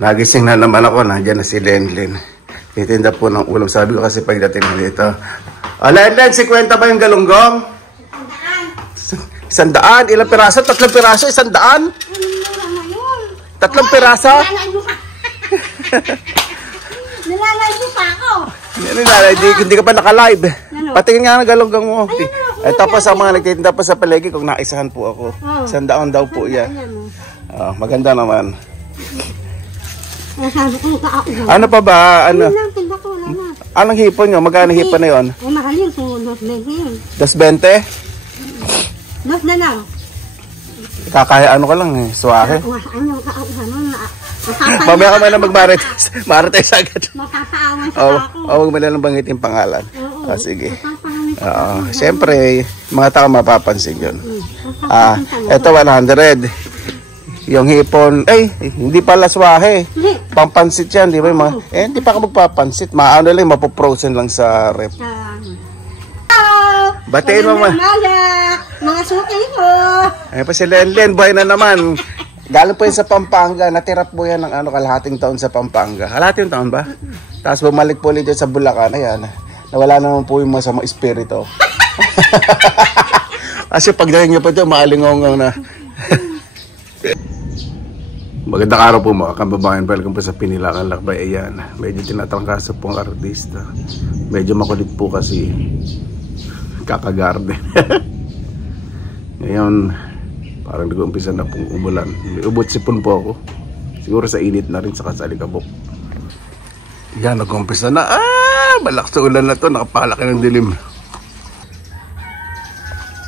Nagising na naman ako. Nandiyan na si Lenlen. Titinda po ng ulam. Sabi ko kasi pagdating na dito. O, Lenlen, 50 ba yung galunggong? 100. Ilang piraso? 3 piraso? 100? 3 piraso? Nilalay mo pa ako. Hindi ka pa naka-live. Patingin nga ng galunggong mo. Tapos ang mga nagtitinda pa sa palengke, kung naisahan po ako. 100 daw po yan. Maganda naman. Ano pa ba? Ano? Anong hipon nyo? Magkano hipon na yun? Ay, mahal yun. 220. 220? 2 na lang. Kakaya ano ka lang eh. Suwahe. Mamaya ka na mag-marites. Marites agad. Makakaawa sa ako. Huwag mo na lang bangitin pangalan. Sige. Siyempre, mga tao mapapansin yun. Ito 100. Yung hipon, hindi pala swahe. Pampansit yan, di ba? Hindi pa ka magpapansit. Maano lang, mapoprosen lang sa rep. Batiin mo mga suki ko. Ayun pa si Lenlen, buhay na naman. Galing po yan sa Pampanga. Natirap po yan ng kalahating taon sa Pampanga. Kalahating taon ba? Tapos bumalik po ulit sa Bulacan. Ayan, nawala naman po yung masama espiritu. Kasi pagdating niyo pa ito, maalingongang na. Magandang araw po mga kababayan. Welcome po sa Pinilakan Lakbay. Ayan, medyo tinatrangkaso po ang artista. Medyo makulit po kasi kakagarden. Ngayon, parang nag-uumpisa na pong umulan. May ubot sipon po ako. Siguro sa init na rin sa kasalikabok. Yan, nag-uumpisa na. Malakas na ulan na to. Nakapalaki ng dilim.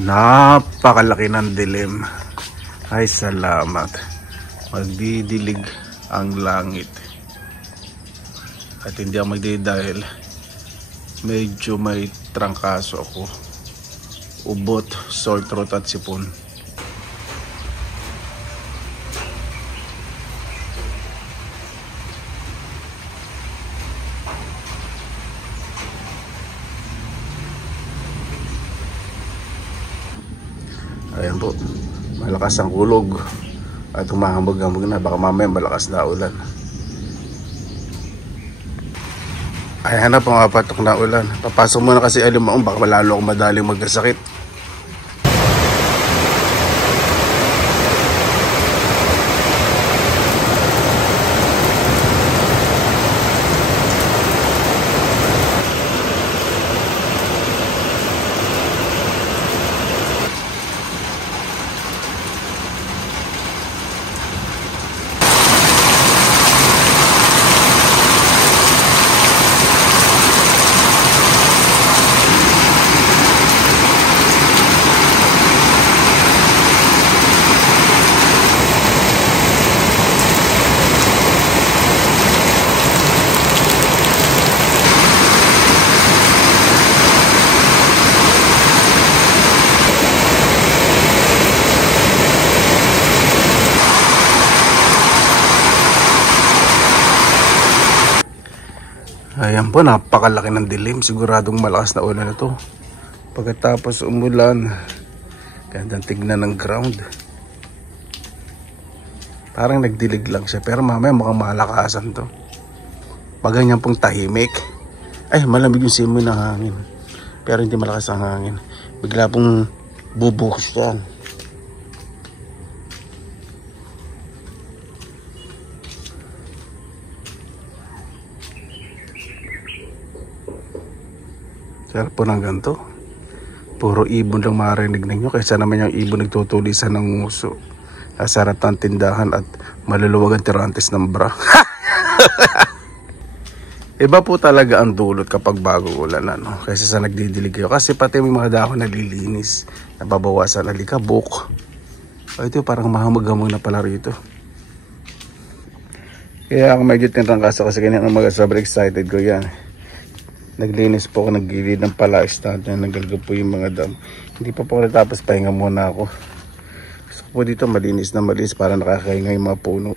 Napakalaki ng dilim. Ay, salamat. Magdidilig ang langit. At hindi ako magdidilig dahil medyo may trangkaso ako. Ubot, sore throat at sipon. Ayan po, malakas ang kulog at humahambog-hambog na. Baka mamaya malakas na ulan. Ayan na, pumapatok na ulan. Papasok muna kasi alimaong, baka malalo akong madaling magkasakit. Ayan po, napakalaki ng dilim. Siguradong malakas na ulan na to. Pagkatapos umulan, gandang tignan ng ground. Parang nagdilig lang siya, pero mamaya mukhang malakasan to. Pag ganyan pong tahimik, ay malamig yung simoy ng hangin. Pero hindi malakas ang hangin. Bigla pong bubuhos yan. Sarap po ng ganito. Puro ibon lang marinig ninyo. Kaysa naman yung ibon nagtutulisan ng nguso. Sarap ng tindahan at maluluwag ang tirantes ng bra. Iba po talaga ang dulot kapag bago ulan, ano? Kaysa sa nagdidilig kayo. Kasi pati may mga dahon nalilinis. Nababawasan alikabok. Ito parang mahamag-hamag na pala rito. Kaya ako medyo tinrangkaso kasi ganyan ang mga sobrang excited ko yan. Naglinis po ako, naggilid ng pala-stand na nagalgap po yung mga dam. Hindi pa po natapos, pahinga muna ako. Gusto ko po dito malinis na malinis para nakakahinga yung mga puno.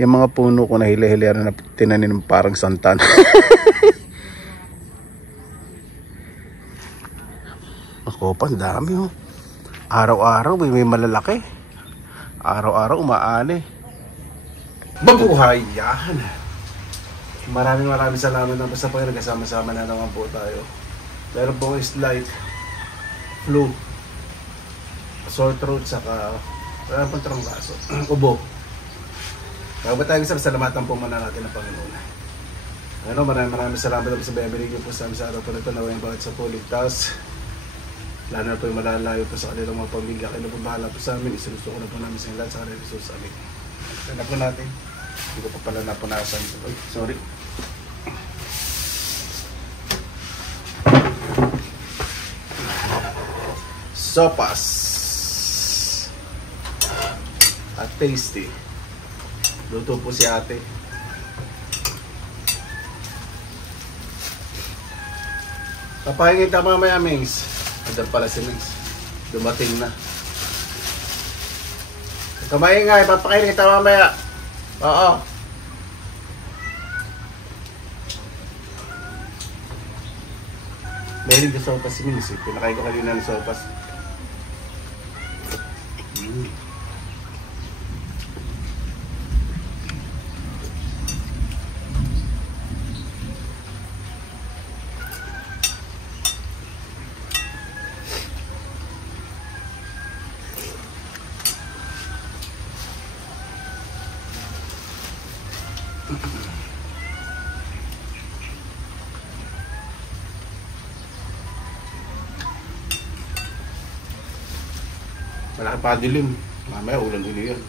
Yung mga puno ko na hila-hilera na tinanin parang santan. Ako pa, ang dami oh. Araw-araw may malalaki. Araw-araw umaani. Mabuhay yan. Maraming salamat na basta po kasama-sama na naman po tayo. Meron pong slight flu, sore throat, saka wala pang trangkaso, ubo. Bago tayo sir, salamatan po muna natin ang Panginoon. Ano, maraming salamat po sa bibigay po sa amin sa araw po na ito, naway ang bawat sa po ligtas. Lalo na po yung malalayo po sa kanilang mga pamilya. Kayo na po bahala po sa amin. Isinusuko na po namin sa lahat sa kanilang Jesus. Amin. Kaya na po natin. Hindi ko pa pala napunasan. Ay, sorry. Sopas. At tasty. Luto po si ate. Papahingin ka mamaya, Mings. Andun pala si Mings. Dumating na. Kumain nga, ipapakain kita mamaya. Oo. Meron ka sopas si Mings. Pinakain ko kanina ng sopas. Malaki pa dilim. Mamaya ulan huli yan.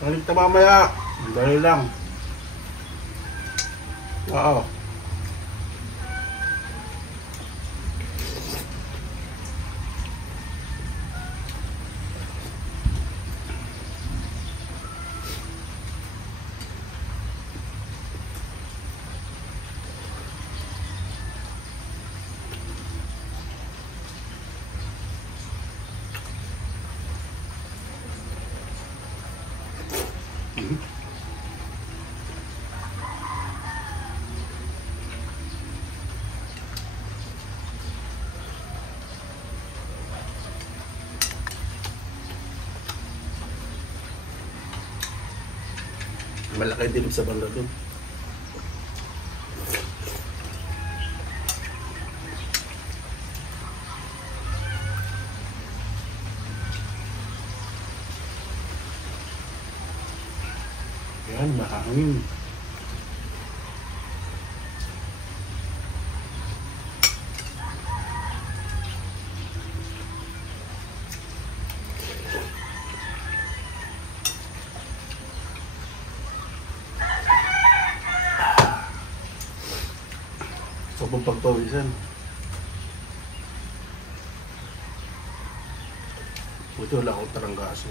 Balik na mamaya. Dali lang. Oo. Malaki din sa banda doon. Yan, mahangin. Sobrang pagpawisan. Buti wala akong taranggaso.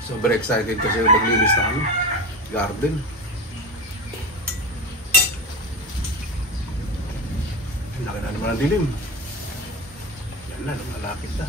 Super excited kasi maglinis na kami. Garden. Laki na naman ang dilim. Yan na, lumalapit na.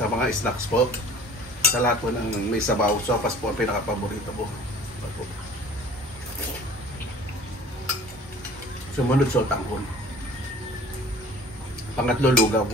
Sa mga snacks po, sa lahat po ng may sabaw, sopas po ang pinaka-paborito po. Sumunod so tanghon. Pangatlo lugaw.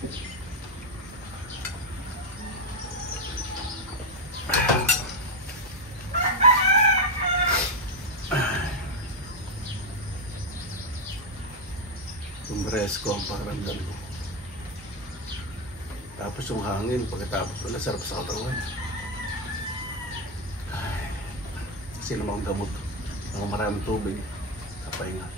Yung bresko ang pakiramdam ko. Tapos yung hangin, pagkatapos wala, sarap sa katawan. Kasi namang gamot. Ang maraming tubig. Kapay nga.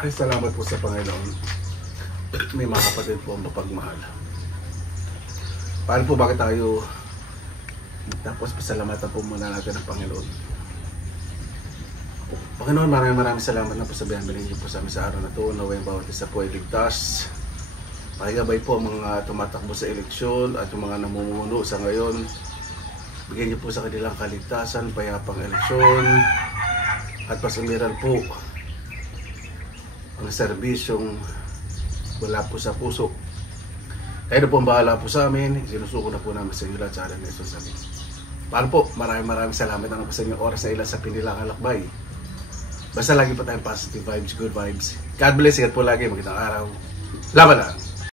Ay, salamat po sa Panginoon. May mga kapatid po ang mapagmahal. Paano po bakit tayo tapos pasalamatan po muna natin ang Panginoon. Panginoon, maraming salamat na po sa biyang niyo po sa amin sa araw na ito. Naway ang bawat isa po ay ligtas. Pakigabay po ang mga tumatakbo sa eleksyon at yung mga namumuno sa ngayon. Bigyan niyo po sa kanilang kaligtasan, payapang eleksyon at pasamiran po ang serbisyong wala po sa puso. Kayo na po ang bahala po sa amin. Sinusuko na po namin sa inyo lahat sa alam na ito sa amin. Paano po? Maraming salamat na po sa inyong oras na ilan sa Pinilang Alakbay. Basta lagi po tayong positive vibes, good vibes. God bless. Ingat po lagi. Magandang araw. Laban lang.